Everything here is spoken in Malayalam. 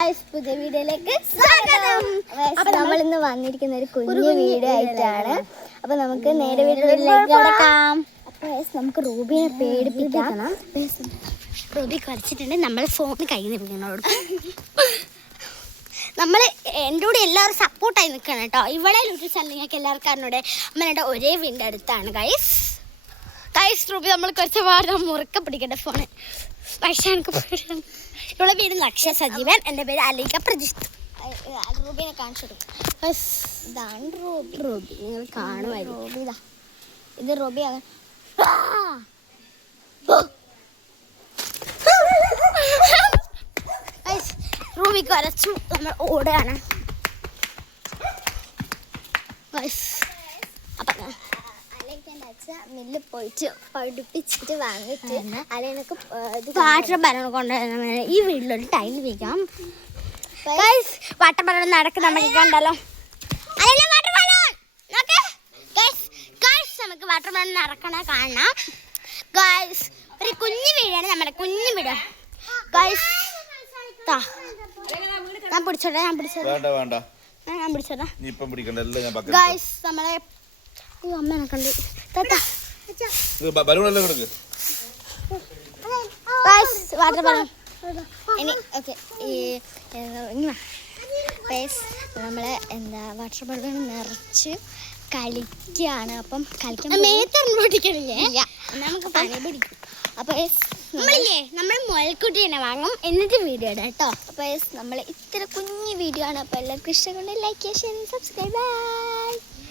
പുതിയ വീഡിയോയിലേക്ക് സ്വാഗതം. അപ്പൊ നമ്മൾ ഇന്ന് വന്നിരിക്കുന്ന ഒരു കുഞ്ഞു വീഡിയോ ആയിട്ടാണ്. അപ്പൊ നമുക്ക് നേരെ വീഡിയോയിലേക്ക് കടക്കാം. അപ്പൊ നമുക്ക് റൂബിയെ പേടിപ്പിക്കണം. റൂബി കുറച്ചിട്ടുണ്ട്. നമ്മൾ ഫോൺ കയ്യിൽ നിൽക്കുന്നോട് നമ്മൾ എൻ്റെ കൂടെ എല്ലാവരും സപ്പോർട്ടായി നിൽക്കണം കേട്ടോ. ഇവിടെ യൂട്യൂബ് ചാനൽ നിങ്ങൾക്ക് എല്ലാവർക്കും അറിഞ്ഞൂടെ അമ്മയുടെ ഒരേ വീടിൻ്റെ അടുത്താണ് ഗൈസ്. റൂബി നമ്മൾ കുറച്ച് പാട് മുറുക്ക പിടിക്കട്ടെ ഫോണ്. പക്ഷേ എനിക്ക് ഇവിടെ വീട് ലക്ഷ്യ സജീവൻ, എൻ്റെ പേര് അലീക പ്രജിത്ത്. റൂബിനെ കാണിച്ചു കൊടുക്കും. ഇതാണ് റൂബി നിങ്ങൾ കാണുമായിരുന്നു. റൂബി ഇതാ, ഇത് റൂബി. റൂബി കുറച്ചു നമ്മൾ ഓടുകയാണ്. മില്ലിൽ പോയിട്ട് പഠിപ്പിച്ചിട്ട് വന്നിട്ട് അലനക്ക് വാട്ടർ ബലൂൺ കൊണ്ടുവരുന്ന ഈ വീട്ടിലൊരു ടൈൽ വയ്ക്കാം. വാട്ടർ ബലൂൺ നടക്കുന്ന നമുക്ക് കണ്ടല്ലോ. നമുക്ക് വാട്ടർ ബലൂൺ നടക്കണ കാണാം ഗൈസ്. ഒരു കുഞ്ഞു വീടാണ് നമ്മുടെ കുഞ്ഞു വീട് ഗൈസ്. ഞാൻ പിടിച്ചോട്ടെ ഗൈസ്. നമ്മളെ അമ്മേനെ കണ്ട് വാട്ടർ ബലൂൺ ഇനി ഓക്കെ. നമ്മള് എന്താ വാട്ടർ ബലൂൺ നിറച്ച് കളിക്കുകയാണ്. അപ്പം കളിക്കാൻ പൊട്ടിക്കണില്ലേ, നമുക്ക് പണി പിടിക്കും. അപ്പൊ നമ്മൾ മുയൽക്കുട്ടി തന്നെ വാങ്ങും എന്നിട്ട് വീഡിയോ ഇടാം കേട്ടോ. അപ്പൊ നമ്മൾ ഇത്ര കുഞ്ഞു വീഡിയോ ആണ്. അപ്പൊ എല്ലാവർക്കും ഇഷ്ടം കൊണ്ട് ലൈക്ക്, ഷെയർ, സബ്സ്ക്രൈബ്.